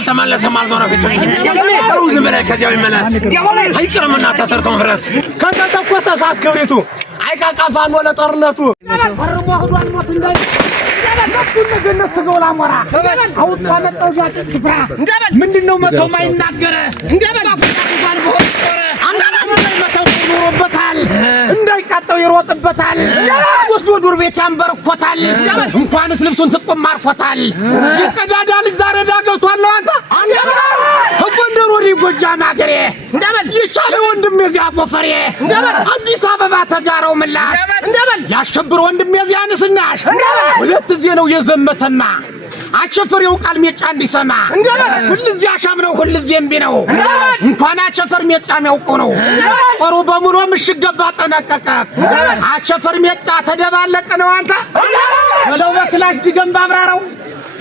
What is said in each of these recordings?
سمال سمال زورا في الدنيا روز ملاك كجاوي ملاس هيكر منا تسرتون فرس كان تقوس ساعات كبريتو عيكا قفان ولا طرنتو فرمو هدوان موت انداي نفسو النجنة تقول عمرا عوض فامت اوجات الكفرة مندنو متو ما يناقر قفان بهو ይሮበታል እንዳይቃጠው ይሮጥበታል ወስዶ ዱር ቤት ያንበርኮታል እንኳንስ ልብሱን ትጥቁም ማርፎታል ይቀዳዳ ልጅ ዛሬ ዳገቷል አንተ ጎንደር ወዲ ጎጃም አገሬ እንደበል ይቻለ ወንድም የዚያ ጎፈሬ እንደበል አዲስ አበባ ተጋራው ምላሽ እንደበል ያሸብር ወንድም የዚያ ንስናሽ ሁለት ጊዜ ነው የዘመተማ አቸፈሪው ቃል ሜጫ እንዲሰማ ሁልጊዜ አሻም ነው ሁልጊዜ እምቢ ነው እንኳን አቸፈር ሜጫ የሚያውቀው ነው ቆሮ በሙሉ ምሽግ ገባ ጠነቀቀ አቸፈር ሜጫ ተደባለቀ ነው አንተ ወለው በክላሽ ድገም ባብራራው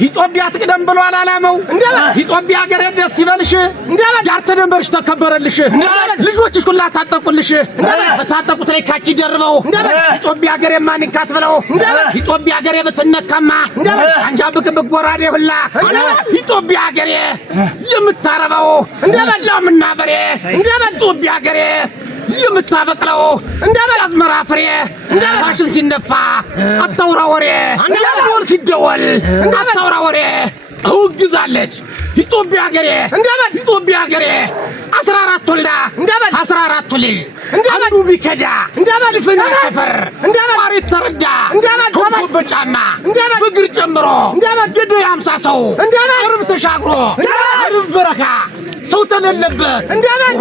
ኢትዮጵያ ትቅደም ብሎ አላላመው ኢትዮጵያ ሀገር ደስ ይበልሽ ዳር ተደንበርሽ ተከበረልሽ ልጆችሽ ሁላ ታጠቁልሽ ታጠቁት ላይ ካኪ ደርበው ኢትዮጵያ ሀገር የማንካት ብለው ኢትዮጵያ ሀገር በተነካማ አንጃ ብቅብቅ ጎራዴ ሁላ ኢትዮጵያ ሀገር የምታረበው ለምና በሬ ኢትዮጵያ ሀገር የምታበቅለው አዝመራ ፍሬ ታሽን ሲነፋ አታውራ ወሬ ደወል ሲደወል አታውራ ወሬ እውግዛለች ኢትዮጵያ ሀገሬ ኢትዮጵያ ሀገሬ 14 ወልዳ 14 ልጅ አንዱ ቢከዳ ልፍና ሰፈር ማሪት ተረዳ በጫማ በእግር ጨምሮ ገደ 50 ሰው እርብ ተሻግሮ እርብ በረካ ሰው ተለለበት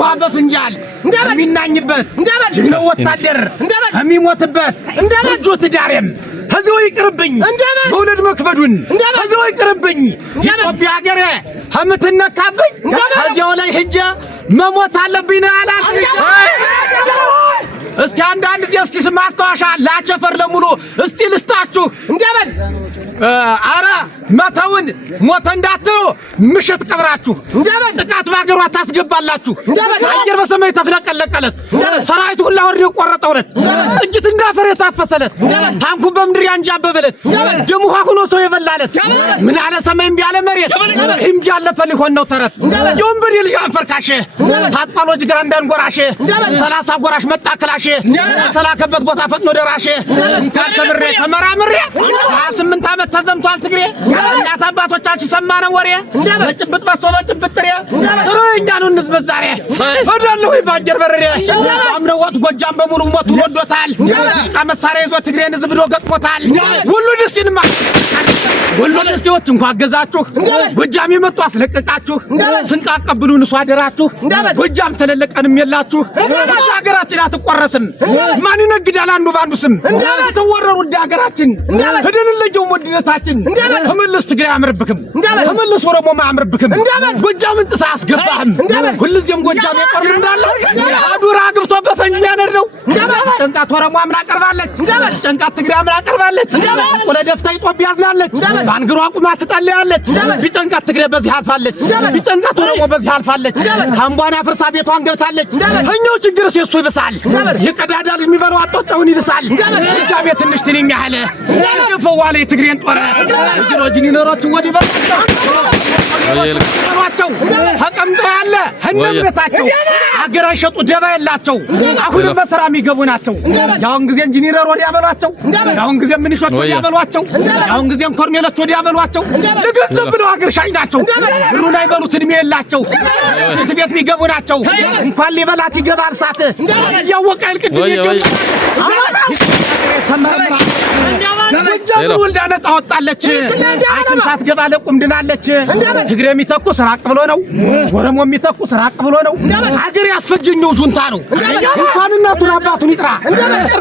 ውሃ በፍንጃል የሚናኝበት ጅግናው ወታደር የሚሞትበት እጆ ትዳሬም ከዚህ ይቅርብኝ በውለድ መክበዱን ከዚህ ይቅርብኝ ኢትዮጵያ ሀገሬ ከምትነካብኝ ከዚያው ላይ ሂጄ መሞት አለብኝ ነው አላት እስቲ አንዳንድ ጊዜ እስቲ ማስታወሻ ላቸፈር ለሙሉ እስቲ ልስጣችሁ እንደበል አረ መተውን ሞተ እንዳትሉ ምሽት ቀብራችሁ እንደበል ጥቃት ባገሯ ታስገባላችሁ እንደበል አየር በሰማይ ተፍለቀለቀለት ሰራዊቱ ሁሉ ወርዶ ቆረጠውለት ጥቂት እንዳፈረ ታፈሰለት ታንኩ በምድር ያንጃበበለት ደሙ ሆኖ ሰው የበላለት ምን አለ ሰማይም ቢያለ መሬት ይም ያለፈ ሊሆን ነው ተረት የወንበዴ ልጅ አንፈርካሽ ታጥቋሎጅ ግራ እንዳንጎራሽ 30 ጎራሽ መጣከላሽ ተላከበት ቦታ ፈጥኖ ደራሽ ካተብሬ ተመራምሬ 28 ዓመት ተዘምቷል ትግሬ እናት አባቶቻችን ሰማነው ወሬ በጭብጥ በሶ በጭብጥ ጥሬ ጥሩኛኑ እንዝበዛሬ ወደለው ይባጀር በረሬ አምነው ወጥ ጎጃም በሙሉ ሞት ወዶታል ሽቃ መሳሪያ ይዞ ትግሬን ዝብዶ ገጥሞታል ሁሉ ደስንማ ሁሉ ደስቶች እንኳን ገዛችሁ ጎጃም የመጡ አስለቀቃችሁ ስንቃቀብሉን እሷ አደራችሁ ጎጃም ተለለቀንም የላችሁ ሀገራችን አትቆረስም ማን ይነግዳል አንዱ ባንዱ ስም ተወረሩ ሀገራችን ሄደን ለየው ወድነታችን ተመለስ ትግሬ አምርብክም ተመለስ ኦሮሞ ማምርብክም ጎጃምን ጥሳ አስገባህም ሁልዚህም ጎጃም የቆርም እንዳለ አዱራ ግብቶ በፈንጅ ያነር ነው ጨንቃት ኦሮሞ አምራ ቀርባለች ጨንቃት ትግሬ አምራ ቀርባለች ወለ ደፍታ ኢትዮጵያ ያዝናለች ባንግሯ ቁማ ትጠልያለች ቢጨንቃት ትግሬ በዚህ አልፋለች ቢጨንቃት ኦሮሞ በዚህ አልፋለች ካምቧና ፍርሳ ቤቷን ገብታለች እኛው ችግር ሲሱ ይብሳል የቀዳዳ ልጅ የሚበለው አጣጣውን ይልሳል ጃቤ ትንሽ ትንኝ ያህለ ፈዋለ ትግሬን ጦረ ድሮጅኒ ነሮች ወዲ በቃቸው ተቀምጦ ያለ ህንብታቸው አገራ ሸጡ ደባ ያላቸው አሁን በስራ የሚገቡ ናቸው ያውን ጊዜ ኢንጂነር ወዲ ያበሏቸው ያውን ጊዜ ምንሾች ወዲ ያበሏቸው ያውን ጊዜ ኮርኔሎች ወዲ ያበሏቸው ለገንዘብ ነው አገር ሻኝ ናቸው ብሩን አይበሉት እድሜ የላቸው ቤት የሚገቡ ናቸው እንኳን ሊበላት ይገባል ሳት ያወቀ ልቅድም ይጀምራል ተመረራ ወጀብ ወልዳነ ታወጣለች አኪም ሳትገባ ለቁም ድናለች ትግሬ የሚተኩስ ራቅ ብሎ ነው ወረሞ የሚተኩስ ራቅ ብሎ ነው አገር ያስፈጀኘው ጁንታ ነው እንኳን እናቱን አባቱን ይጥራ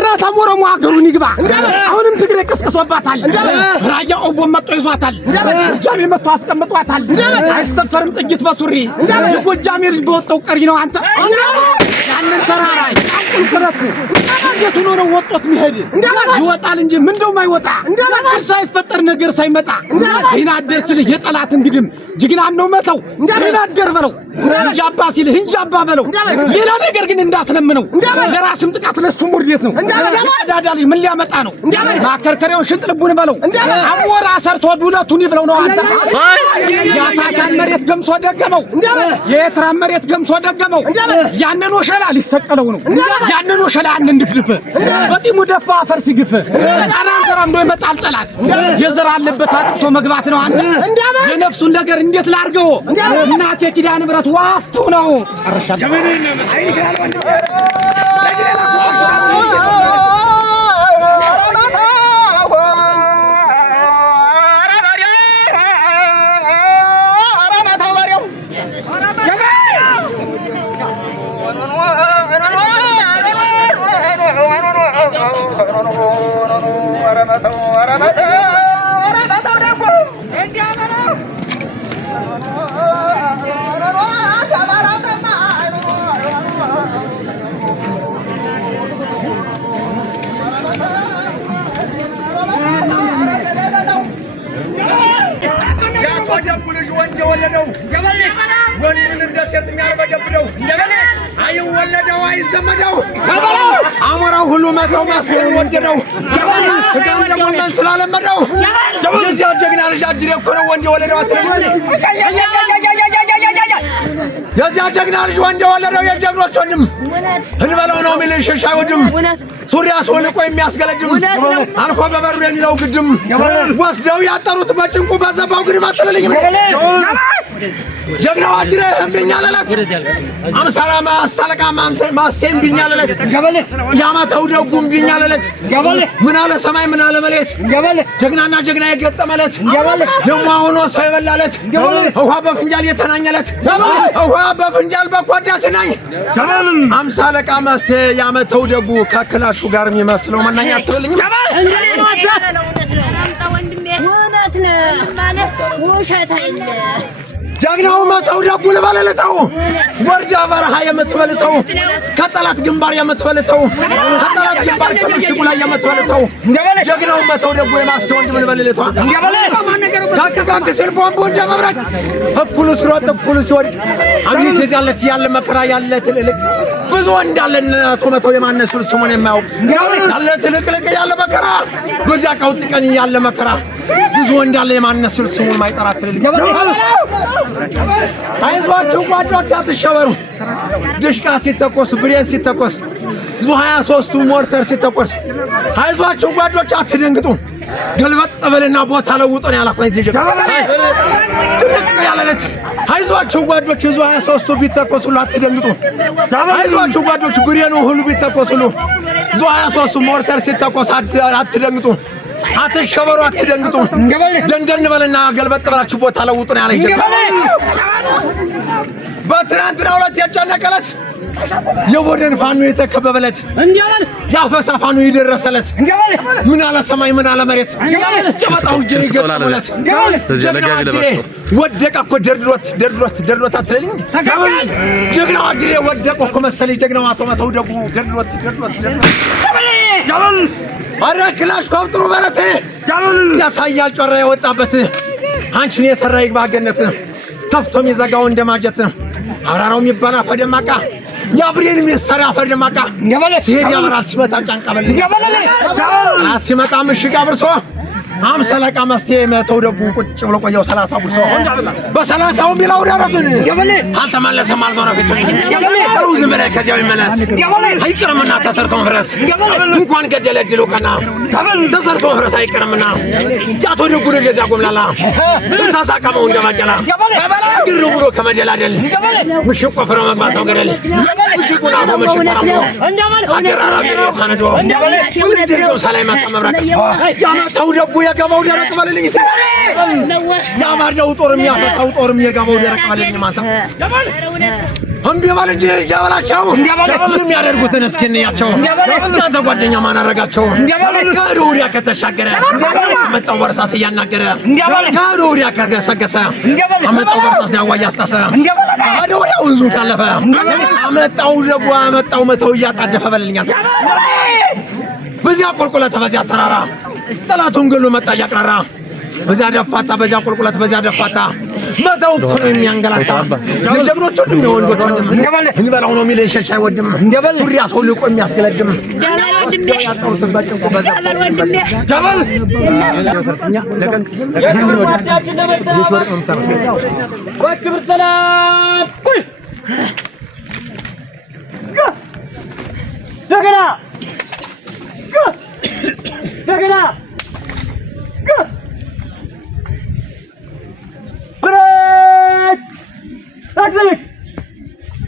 ራታ ወረሞ አገሩን ይግባ አሁንም ትግሬ ቀስቀሶባታል ራያ ኦቦ መጥቶ ይዟታል ጎጃሜ መጥቶ አስቀምጧታል አይሰፈርም ጥቂት በሱሪ የጎጃሜ ልጅ በወጣው ቀሪ ነው አንተ ያንን ተራራ ቁልቁለት እንዴት ሆኖ ነው ወጣት የሚሄድ ይወጣል እንጂ ምንድነው ማይወጣ ሳይፈጠር ነገር ሳይመጣ ይናደር ሲልህ የጠላት እንግዲም ጅግናን ነው መተው ይናደር በለው እንጂ አባ ሲልህ እንጂ አባ በለው ሌላ ነገር ግን እንዳትለምነው ለራስም ጥቃት ለሱም ውርደት ነው ዳዳሊ ምን ሊያመጣ ነው ማከርከሪያውን ሽንጥ ልቡን በለው አሞራ ሰርቶ ዱለቱን ይብለው ነው አንተ ያታሳን መሬት ገምሶ ደገመው የኤርትራን መሬት ገምሶ ደገመው ያንን ወሸላ ሊሰቀለው ነው ያንን ወሸላ እንድፍልፍ በጢሙ ደፋ አፈር ሲግፍ አራም ተራምዶ ይመጣል ጠላት የዘር አለበት አጥቶ መግባት ነው አንተ የነፍሱን ነገር እንዴት ላርገው እናቴ ኪዳነ ምሕረት ዋፍቱ ነው አረሻ ወንዱን እንደሴት የሚያርበደብደው አይወለደው አይዘመደው አሞራው ሁሉ መተው ማስፈር ወደደው ስጋን ደግሞ ምን ስላለመደው የዚያ ጀግና ልጅ አጅሬ እኮ ነው ወንድ የወለደው አትለኝ የዚያ ጀግና ልጅ ወንድ የወለደው የጀግኖች ወንድም እንበለው ነው የሚል ሽሻ ወድም ሱሪያ ሶልቆ የሚያስገለድም አልፎ በበሩ የሚለው ግድም ወስደው ያጠሩት በጭንቁ በዘባው ግድም አትለኝ ጀግናው አጅሬ እምቢኛ ለለት አምሳላ ማስታለቃ ማስቴም ቢኛ ለለት ያማተው ደጉም ቢኛ ለለት ምን አለ ሰማይ ምን አለ መሬት ጀግናና ጀግና የገጠመለት ደሞ ሆኖ ሰው የበላለት ውሃ በፍንጃል የተናኘለት ውሃ በፍንጃል በቆዳ ሲናኝ አምሳለቃ ማስቴ ያማተው ደጉ ከክላሹ ጋር የሚመስለው መናኛ አትበልኝ እውነት ነው ማለት ውሸት አይደለም ጀግናው መተው ደጉ ልበለልተው ወርጃ በረሃ የምትበልተው ከጠላት ግንባር የምትበልተው ከጠላት ግንባር ከምሽጉ ላይ የምትበልተው ጀግናው መተው ደጉ የማስተ ወንድም ልበለልተው ታከታክ ሲል ቦምቡ እንደመብረቅ እኩሉ ሲሮጥ እኩሉ ሲወድቅ አብይት ያለት ያለ መከራ ያለ ትልልቅ ብዙ እንዳለን ተመተው የማነሱል ስሙን የማያውቅ ያለ ትልቅልቅ ያለ መከራ በዚያ ቀውጥ ቀን ያለ መከራ ብዙ እንዳለ የማነሱል ስሙን ማይጠራ ትልልቅ አይዟችሁ ጓዶች አትሸበሩ ድሽቃ ሲተኮስ ብሬን ሲተኮስ ዙ 23ቱ ሞርተር ሲተኮስ አይዟችሁ ጓዶች አትደንግጡ ገልበጥ በልና ቦታ ለውጡን ያላቆይ ትጀካ ትልቅ ያለለት አይዟችሁ ጓዶች ዙ 23ቱ ቢተኮሱሉ አትደንግጡ አይዟችሁ ጓዶች ብሬኑ ሁሉ ቢተኮሱሉ ዙ 23ቱ ሞርተር ሲተኮስ አትደንግጡ አትሸበሩ አትደንግጡ ደንደን በልና ገልበጥ በላችሁ ቦታ ለውጡን ያለኝ በትናንትናው ዕለት የጨነቀለት የወደን ፋኑ የተከበበለት እንዲያለን ያፈሳ ፋኑ ይደረሰለት ምን አለ ሰማይ ምን አለ መሬት ጨበጣው ጀሪ ገጠመለት ወደቀ እኮ ደርድሮት አትለኝ ጀግናው አድሬ ወደቀ እኮ መሰለኝ ጀግናው አቶ መተው ደጉ ደርድሮት አረ ክላሽ ቆጥሩ በረቴ ያሳያል ጮራ የወጣበት አንቺን የሰራ ይግባ ገነት ከፍቶ የሚዘጋው እንደማጀት አራራው የሚባል አፈደማቃ ያብሬን የሚሰራ አፈደማቃ ሲሄድ ያበራል ሲመጣ ጫንቃበል ሲመጣ ምሽግ አብርሶ አምሳለቃ መስቴ መተው ደጉ ቁጭ ብሎ ቆየው 30 ብር ሰው በ30ው ሚላው ያረግን አልተመለሰ ማልዞራ ፊት ሩዝ መለ ከዚያው ይመለስ አይቀርምና ተሰርቶ ፍረስ እንኳን ገደለ ድሉ ቀና ተሰርቶ ፍረስ አይቀርምና ያቶ ደጉ ደጃ ጎምላላ በሳሳቀመው እንደማጨላ ግሩ ብሎ ከመደላደል ምሽቆ ፍረ መግባታው ገደል ምሽቁና በመሽቀራሙ አገራራቢ ሳነዶ እንደው ሰላይ ማቀመብራቅ ያመተው ደጉ የገባው ደረቅ በልልኝ ያማርደው ጦርም ያፈሳው ጦርም የገባው ደረቅ በልልኝ ማታ እምቢ ባል እንጂ ጃበላቸው የሚያደርጉትን እስኪንያቸው እናንተ ጓደኛ ማን አረጋቸው ከዱሪያ ከተሻገረ አመጣው በርሳስ እያናገረ ከዱሪያ ከገሰገሰ አመጣው በርሳስ ያዋያ አስታሰ ከዱሪያ ወንዙ ካለፈ አመጣው ደጉ አመጣው መተው እያጣደፈ በልልኛል በዚያ ቁልቁለት በዚያ ተራራ ጠላቱን ገሎ መጣ እያቅራራ በዛ ደፋታ በዛ ቁልቁለት በዛ ደፋታ መተው እኮ ነው የሚያንገላታ የጀግኖቹ ድም የወንዶች ወንድም እንበላው ነው የሚል ሸሻ አይወድም ሱሪ አስወልቆ የሚያስገለድም ጀበል በክብር ሰላም ደግና ደግና ብረት ታክሲክ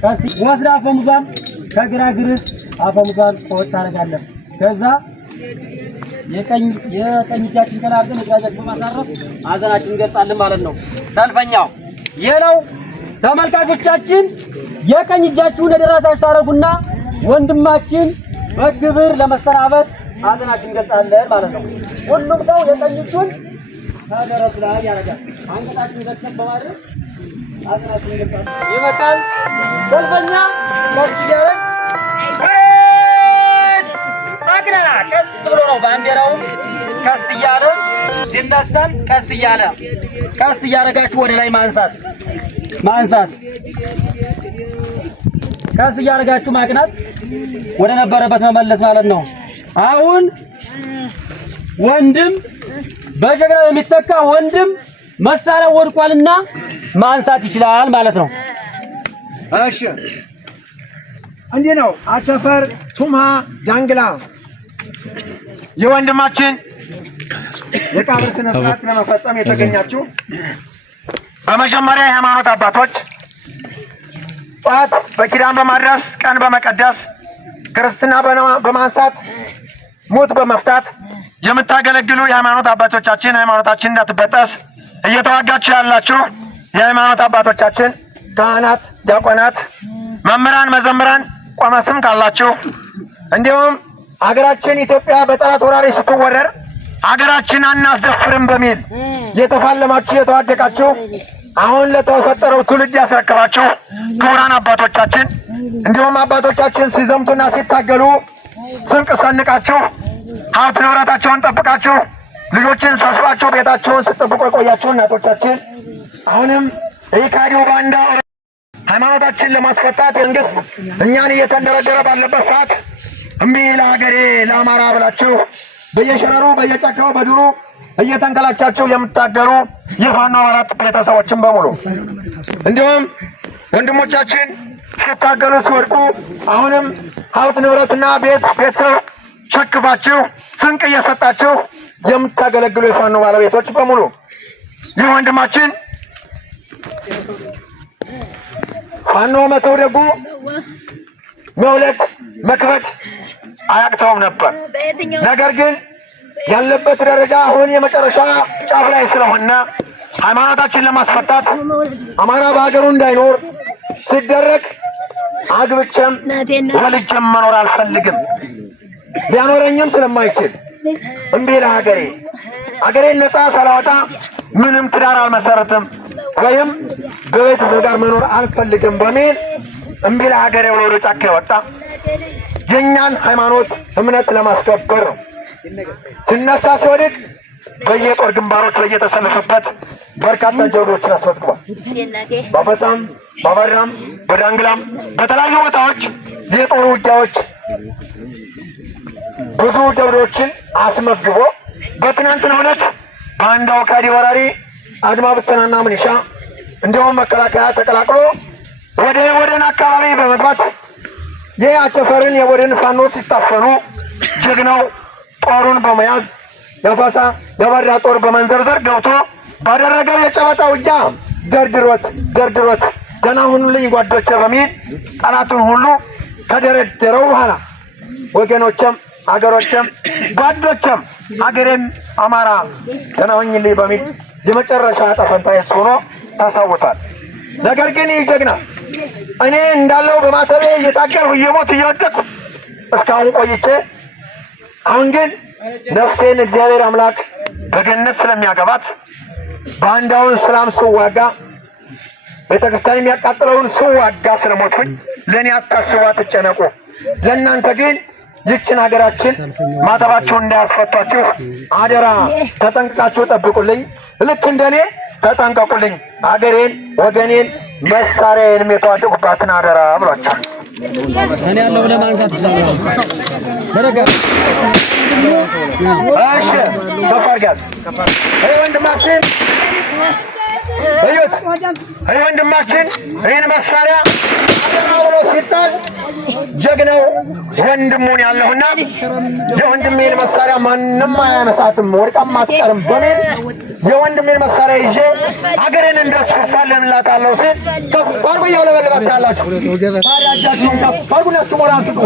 ካሲ ወስዳ አፈሙዛን ከግራ ግርህ አፈሙዛን ቆጥ ታረጋለህ። ከዛ የቀኝ እጃችን ተናርገን እግራችን በማሳረፍ አዘናችን እንገልጻለን ማለት ነው። ሰልፈኛው የለው ተመልካቾቻችን የቀኝ እጃችሁን ለደረታችሁ ታረጉና ወንድማችን በክብር ለመሰናበት አዘናችን እንገልጻለን ማለት ነው። ሁሉም ሰው የቀኝ እጁን ታደረሱ ላይ ያረጋል። አንገታችን ገሰብ በማድረግ አዘናችን ይገልጻል። ይመጣል ሰልፈኛ ከሲጋራ አግራ ቀስ ብሎ ነው ባንዲራው ቀስ እያለ ሲነሳል። ቀስ እያረጋችሁ ወደ ላይ ማንሳት ቀስ እያረጋችሁ ማቅናት ወደ ነበረበት መመለስ ማለት ነው። አሁን ወንድም በጀግናው የሚተካ ወንድም መሳሪያው ወድቋልና ማንሳት ይችላል ማለት ነው። እሺ እንዲህ ነው። አቸፈር ቱማ ዳንግላ የወንድማችን የቀብር ስነ ስርዓት ለመፈጸም የተገኛችሁ በመጀመሪያ የሃይማኖት አባቶች ጧት በኪዳን በማድረስ ቀን በመቀደስ ክርስትና በማንሳት ሞት በመፍታት የምታገለግሉ የሃይማኖት አባቶቻችን ሃይማኖታችን እንዳትበጠስ እየተዋጋችሁ ያላችሁ የሃይማኖት አባቶቻችን ካህናት፣ ዲያቆናት፣ መምህራን፣ መዘምራን ቆመስም ካላችሁ እንዲሁም ሀገራችን ኢትዮጵያ በጠላት ወራሪ ስትወረር ሀገራችን አናስደፍርም በሚል የተፋለማችሁ የተዋደቃችሁ አሁን ለተፈጠረው ትውልድ ያስረክባችሁ ክቡራን አባቶቻችን እንዲሁም አባቶቻችን ሲዘምቱና ሲታገሉ ስንቅ ሰንቃችሁ ሀብት ንብረታቸውን ጠብቃችሁ ልጆችን ሰስባችሁ ቤታቸውን ስትጠብቁ የቆያችሁ እናቶቻችን አሁንም የካዲው ባንዳ ሃይማኖታችን ለማስፈታት መንግስት እኛን እየተንደረደረ ባለበት ሰዓት እምቢ ለሀገሬ ለአማራ ብላችሁ በየሸረሩ በየጫካው በዱሩ እየተንከላቻችሁ የምታገሉ የፋኖ አባላት ቤተሰቦችን በሙሉ እንዲሁም ወንድሞቻችን ሲታገሉ ሲወድቁ አሁንም ሀብት ንብረትና ቤተሰብ ሸክፋችሁ ስንቅ እየሰጣችሁ የምታገለግሉ የፋኖ ባለቤቶች በሙሉ ይህ ወንድማችን ፋኖ መተው ደጉ መውለድ መክበድ አያቅተውም ነበር። ነገር ግን ያለበት ደረጃ አሁን የመጨረሻ ጫፍ ላይ ስለሆነ ሃይማኖታችን ለማስፈታት አማራ በሀገሩ እንዳይኖር ሲደረግ አግብቼም ወልጄም መኖር አልፈልግም ሊያኖረኝም ስለማይችል እምቢ ለሀገሬ ሀገሬን ነፃ ሳላወጣ ምንም ትዳር አልመሰረትም ወይም በቤተሰብ ጋር መኖር አልፈልግም በሚል እምቢ ለሀገሬ ብሎ ወደ ጫካ የወጣ የእኛን ሃይማኖት እምነት ለማስከበር ነው። ሲነሳ ሲወድቅ በየጦር ግንባሮች በየተሰለፈበት በርካታ ጀብዶችን አስመዝግቧል። በአፈሳም በአባራም በዳንግላም በተለያዩ ቦታዎች የጦር ውጊያዎች ብዙ ጀብዶችን አስመዝግቦ በትናንትናው ዕለት ባንዳው ካዲ ወራሪ አድማ ብተናና ምንሻ እንዲሁም መከላከያ ተቀላቅሎ ወደን አካባቢ በመግባት የአቸፈርን የወደን ፋኖ ሲታፈኑ ጀግናው ጦሩን በመያዝ የፋሳ የባዳ ጦር በመንዘርዘር ገብቶ ባደረገው የጨበጣ ውጊያ ደርድሮት ገና ሁኑልኝ ጓዶቼ በሚል ጠላቱን ሁሉ ከደረደረው በኋላ ወገኖችም አገሮችም ጓዶችም አገሬም አማራ ገና ሁኑልኝ በሚል የመጨረሻ ጠፈንታ የሱ ሆኖ ታሳውታል። ነገር ግን ይህ ጀግና እኔ እንዳለው በማተቤ እየታገልሁ እየሞት እየወደቅሁ እስካሁን ቆይቼ አሁን ግን ነፍሴን እግዚአብሔር አምላክ በገነት ስለሚያገባት ባንዳውን ሰላም ስዋጋ ቤተክርስቲያን የሚያቃጥለውን ስዋጋ ስለሞትኩኝ ለእኔ አታስቡ፣ አትጨነቁ። ለእናንተ ግን ይችን ሀገራችን ማተባቸውን እንዳያስፈቷችሁ አደራ ተጠንቅቃችሁ ጠብቁልኝ። ልክ እንደኔ ተጠንቀቁልኝ። አገሬን፣ ወገኔን፣ መሳሪያዬንም የተዋደቁባትን አደራ ብሏቸዋል። እኔ ያለው ለማንሳት ይችላል። በረጋ እሺ ተፋርጋስ ወንድማችን እዩት። ወንድማችን ይህን መሳሪያ አደራ ብሎ ሲጣል ጀግናው ወንድሙን ያለውና የወንድሜን መሳሪያ ማንም አያነሳትም፣ ወድቃም አትቀርም በሚል የወንድሜን መሳሪያ ይዤ ሀገሬን እንደስፋለንላታለሁ ሲል ከፍ አድርጎ እያውለበለባችኋላችሁ። ታዲያ እጃችሁን ከፍ አድርጉ። እስኪ ሞራ አንስጡ።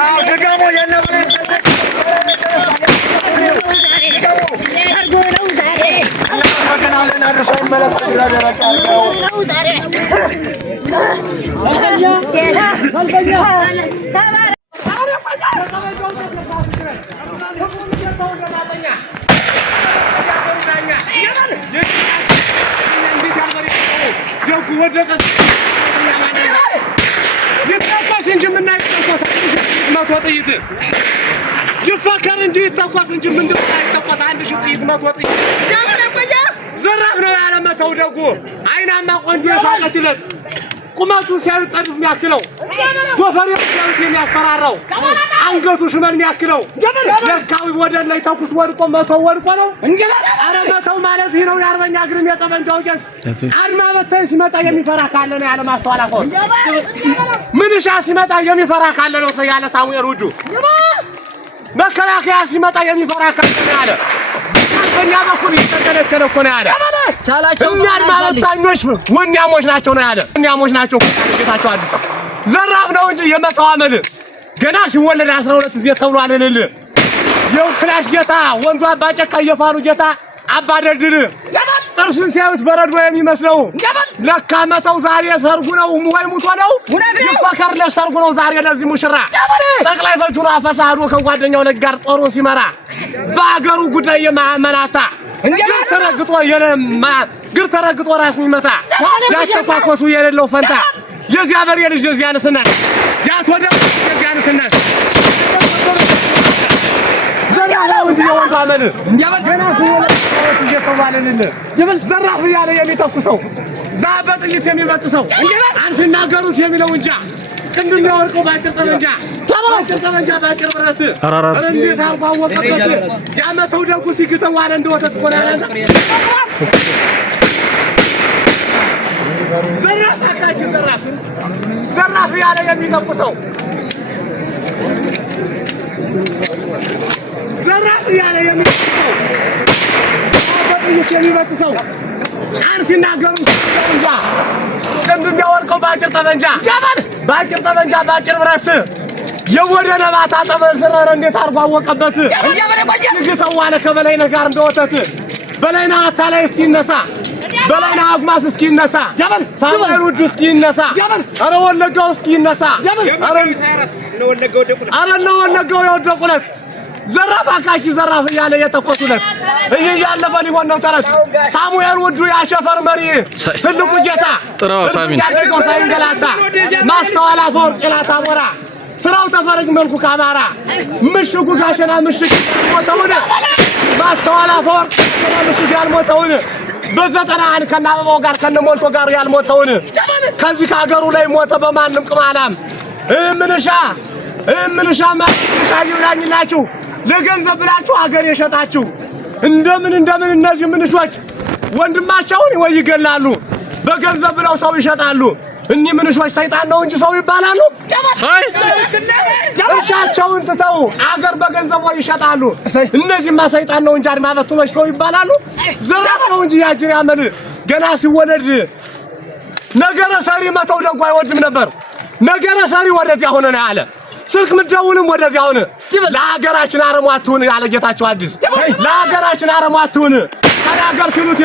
አዎ ድገሙ። እናመሰግናለን። አድርሶ ይመለስ። ደረቅ ያርገው። ይተኮስ እንጂ መቶ ጥይት ይፈከር እንጂ ይተኮስ እንጂ ምንድን ነው ይተኮስ? 1000 ጥይት መቶ ጥይት ዘራፍ ነው ያለ መተው ደጉ አይናማ ቆንጆ የሳቀችለት ቁመቱ ሲያዩት ጠድፍ የሚያክለው ጎፈሬው ሲያዩት የሚያስፈራራው አንገቱ ሽመል የሚያክለው ለካዊ ወደ ላይ ተኩስ ወድቆ መተው ወድቆ ነው። ኧረ መተው ማለት ይህ ነው። የአርበኛ እግርም የጠመንጃው ቄስ አድማ በታኝ ሲመጣ የሚፈራ ካለ ነው ያለ ማስተዋል አፎን ምንሻ ሲመጣ የሚፈራ ካለ ነው ያለ ሳሙኤል ውዱ መከላከያ ሲመጣ የሚፈራ ካለ ነው ያለ በእኛ በኩል ይተከለከለ እኮ ነው ያለ ቻላቸው እኛ አድማ በታኞች ወንያሞች ናቸው ነው ያለ ወንያሞች ናቸው። ጌታቸው አዲስ ዘራፍ ነው እንጂ የመተው አመል ገና ሲወለድ 12 ጊዜ ተብሎ አለልል የክላሽ ጌታ ወንዱ አባ ጨካ የፋኑ ጌታ አባ ደድል ጥርሱን ሲያዩት በረዶ የሚመስለው ለካ መተው ዛሬ ሰርጉ ነው ወይ ሙቶ ነው ይፈከር ለሰርጉ ነው ዛሬ ለዚህ ሙሽራ ጠቅላይ ፈጁራ ፈሳዶ ከጓደኛው ለጋር ጦሩን ሲመራ በአገሩ ጉዳይ የማመናታ ግር ተረግጦ ራስ የሚመታ ያተኳኮሱ የሌለው ፈንታ የዚያ በሬ ልጅ የዚያ ንስና ያቶደ የዚያ ንስና ዘራው ይወጣ አመል ገና ሲወለ ይተባለልን ይበል ዘራፍ ያለ የሚተኩሰው ዛበጥ የሚበጥሰው አንስናገሩት የሚለው እንጃ ቅንድም ያወርቀው ባጭር ጠመንጃ ባጭር ብረት እንዴት አርጓ ወቀበት ያመተው ደጉ ሲግተው ዋለ እንደወተት ቆላለ ዘራፍ አካጅ ዘራፍ ያለ የሚተኩሰው ዘራፍ ያለ የሚተኩሰው የሚበጥሰው አንስናገሩት እንጃ ቅንድም ያወርቀው ባጭር ጠመንጃ ባጭር ብረት የወደነ ማታ ተመልሰረ እንዴት አርጓ ወቀበት ይግተው ዋለ ከበላይ ነገር እንደወተት በላይና አታላይ እስኪነሳ በላይና አግማስ እስኪነሳ ሳሙኤል ውዱ እስኪነሳ አረ ወለጋው እስኪነሳ አረ ወለጋው የወደቁለት ዘራፍ አካኪ ዘራፍ ያለ የተቆሱለት ይሄ ያለፈ ሊሆን ነው ተረት ሳሙኤል ውዱ ያሸፈር መሪ ትልቁ ጌታ ጥራው ሳሚን ያደረገው ሳይንገላታ ማስተዋል አፈወርቅ ጭላታ ሞራ ስራው ተፈረጅ መልኩ ካማራ ምሽጉ ጋሸና ምሽግ ሞተውን ማስተዋል አፈወርቅ ምሽግ ያልሞተውን በዘጠናን ከናበባው ጋር ከነሞልቶ ጋር ያልሞተውን ከዚህ ከሀገሩ ላይ ሞተ በማንም ቅማላም ምንሻ ይብላኝላችሁ ለገንዘብ ብላችሁ ሀገር የሸጣችሁ እንደምን እነዚህ ምንሾች ወንድማቸውን ወይ ይገላሉ በገንዘብ ብለው ሰው ይሸጣሉ። እኚህ ምንሾች ሰይጣን ነው እንጂ ሰው ይባላሉ። ጀምሻቸውን ትተው አገር በገንዘብ ወይ ይሸጣሉ። እነዚህማ ሰይጣን ነው እንጂ አድማ በትኖች ሰው ይባላሉ። ዘራፍ ነው እንጂ ያጅር ያመል ገና ሲወለድ ነገረ ሰሪ መተው ደጉ አይወድም ነበር። ነገረ ሰሪ ወደዚያ ሆነ ነው ያለ ስልክ ምደውልም ወደዚያ ሆነ ለሀገራችን አረሙ አትሁን ያለ ጌታቸው አዲስ ለሀገራችን አረሙ አትሁን ሀገር ሲሉት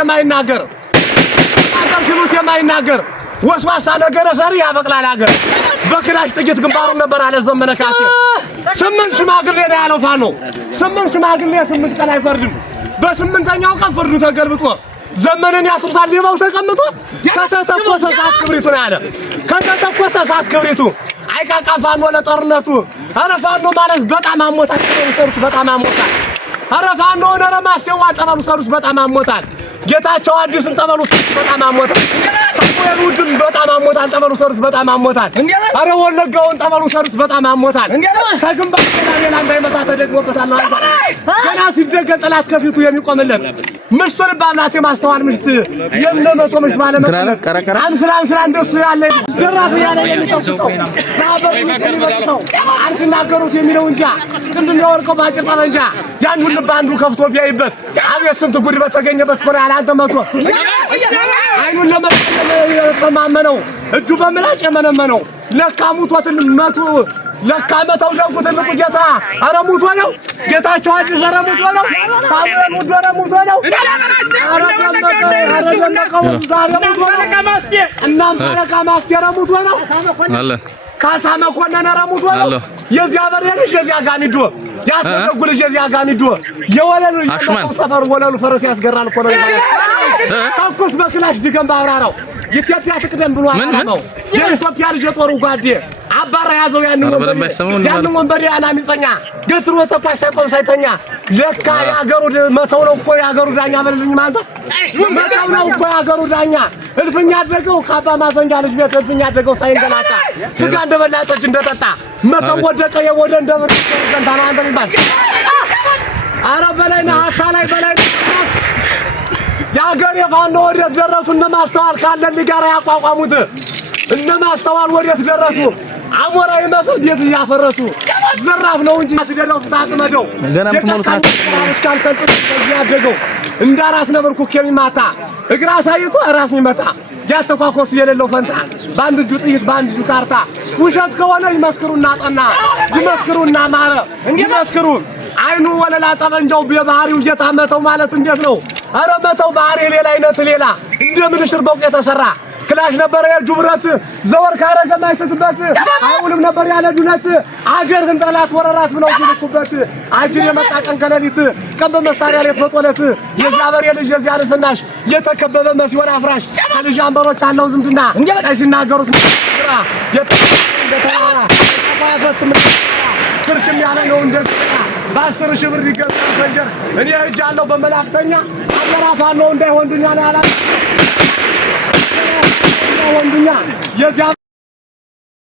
የማይናገር ወስዋሳ ነገረ ሰሪ ያበቅላል ሀገር በክላሽ ጥቂት ግንባሩን ነበር አለ ዘመነ ካሴ 8 ሽማግሌ ነው ያለው ፋኖ 8 ሽማግሌ 8 ቀን አይፈርድም በ8ኛው ቀን ፍርዱ ተገልብጦ ዘመነን ያስሩታል ሊባው ተቀምጦ ከተተኮሰ ሰዓት ክብሪቱ ነው ያለ ከተተኮሰ ሰዓት ክብሪቱ አይቃቃ ፋኖ ለጦርነቱ ኧረ ፋኖ ማለት በጣም አሞታል ሰሩት በጣም አሞታል ኧረ ፋኖ ኧረ ማስቴዋ ጠበሉ ሰሩት በጣም አሞታል ጌታቸው አዲስን ጠበሉ በጣም አሞታል ሳሙኤል በጣም አሞታል ጠበሉ ሰሩት በጣም አሞታል ኧረ ወለጋውን ጠበሉ ሰሩት በጣም አሞታል ከግንባር ሌላ እንዳይመታ ተደግሞበታል ገና ሲደገ ጠላት ከፊቱ የሚቆምለት ምሽቱን ባብላት የማስተዋል ምሽት የነመቶ ምሽት ባለመቀረቀረ አምስራ እንደሱ ያለ ዘራፍ ያለ የሚጠብሰው ሳበር የሚመጥሰው አንስናገሩት የሚለው እንጃ እንደው ወርቀው ባጭር ጠበንጃ ያን ሁሉ ባንዱ ከፍቶ ቢያይበት አቤት ስንት ጉድ በተገኘበት ኮራ ያላንተ መቶ አይኑን ለማመነው እጁ በምላጭ የመነመነው ለካ ሙቶትን መቶ ለካ መተው ደጉ ትልቁ ጌታ ኧረ ሙቶ ነው ጌታቸው አዲስ ኧረ ሙቶ ነው ሳሙኤል ሙቶ ነው ሙቶ ነው ኧረ ደመቀው ዛሬ ሙቶ ነው እናም ፈለቃ ማስቴራ ሙቶ ነው አለ ካሳ መኮንን ኧረ ሙቶ ነው የዚያ በሬልሽ የዚያ ጋሚዶ ያተነጉልሽ የዚያ ጋሚዶ የወለሉ ሰፈር ወለሉ ፈረስ ያስገራል እኮ ነው ተኩስ በክላሽ ድገም ባብራራው ኢትዮጵያ ትቅደም ብሎ አላማው የኢትዮጵያ ልጅ የጦሩ ጓዴ አባራ ያዘው ያን ወንበዴ አላሚጸኛ ገትሮ ተኳሽ ሳይቆም ሳይተኛ ለካ ያገሩ መተው ነው እኮ ያገሩ ዳኛ በልልኝ ማለት መተው ነው እኮ ያገሩ ዳኛ እልፍኛ አደረገው ካባ ማዘንጃ ልጅ ቤት እልፍኛ አደረገው ሳይንገላታ ስጋ እንደበላ ጠጅ እንደጠጣ መተው ወደቀ የወደ እንደብር ገንታና አንተ ይባል አረ በላይና አሳላይ በላይ ያገር የፋኖ ወዴት ደረሱ እነማስተዋል ካለል ጋር ያቋቋሙት እነማስተዋል ወዴት ደረሱ አሞራ ይመስል ቤት ያፈረሱ ዘራፍ ነው እንጂ አስደደው ታጥመደው ገናም ተሞልቷል እስካንሰልጥ ያደገው እንዳራስ ነበር ኩክ የሚማታ እግራ ሳይቶ ራስ የሚመታ ያተኳኮስ የሌለው ፈንታ ባንድ እጁ ጥይት ባንድ እጁ ካርታ ውሸት ከሆነ ይመስክሩና ጠና ይመስክሩና ማረ ይመስክሩ አይኑ ወለላ ጠበንጃው በባህሪው እየታመተው ማለት እንዴት ነው ኧረ መተው ባህሪ ሌላ አይነት ሌላ እንደምን ሽርበው የተሰራ ክላሽ ነበር የጁብረት ዘወር ካረገ ማይስትበት አይውልም ነበር ያለ ዱነት አገርን ጠላት ወረራት ብለው ይልኩበት አጅር የመጣ ቀን ከሌሊት ቀን በመሳሪያ ላይ ተጦለት የዛበር የልጅ የዚያ ልስናሽ የተከበበ መስዮን አፍራሽ ከልጅ አንበሮች አለው ዝምድና እንግዲህ ሲናገሩት ግራ የተተራ አፋፈስም ፍርሽም ያለ ነው እንደዚህ በ10 ሺህ ብር ይገዛል ሰንጀር እኔ እጃለሁ በመላክተኛ አመራፋ ነው እንዳይወንዱኛ ነው ያላ ወንዱኛ የዚያ